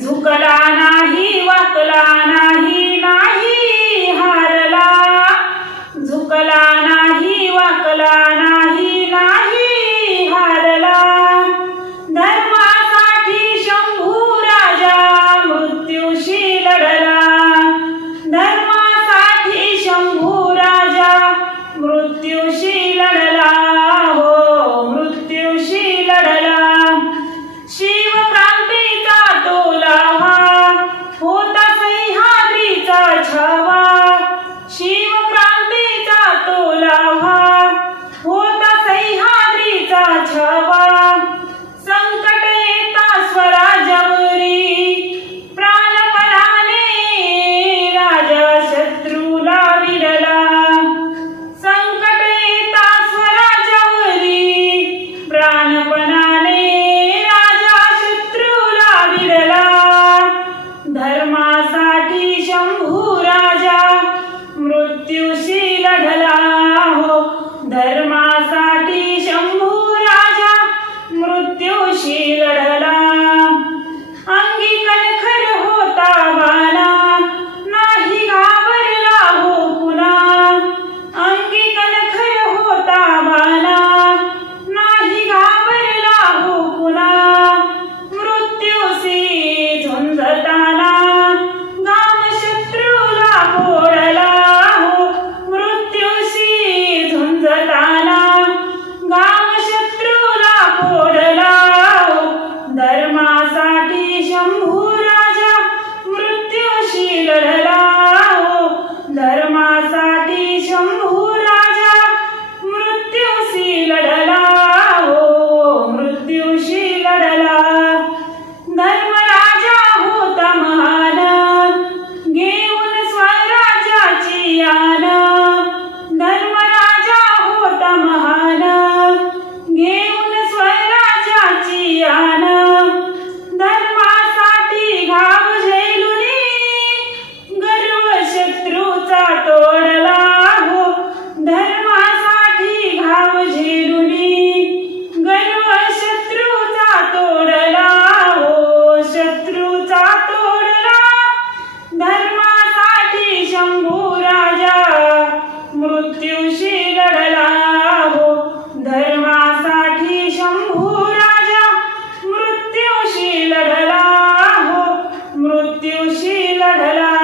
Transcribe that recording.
झुकला नाही वाकला casa ढला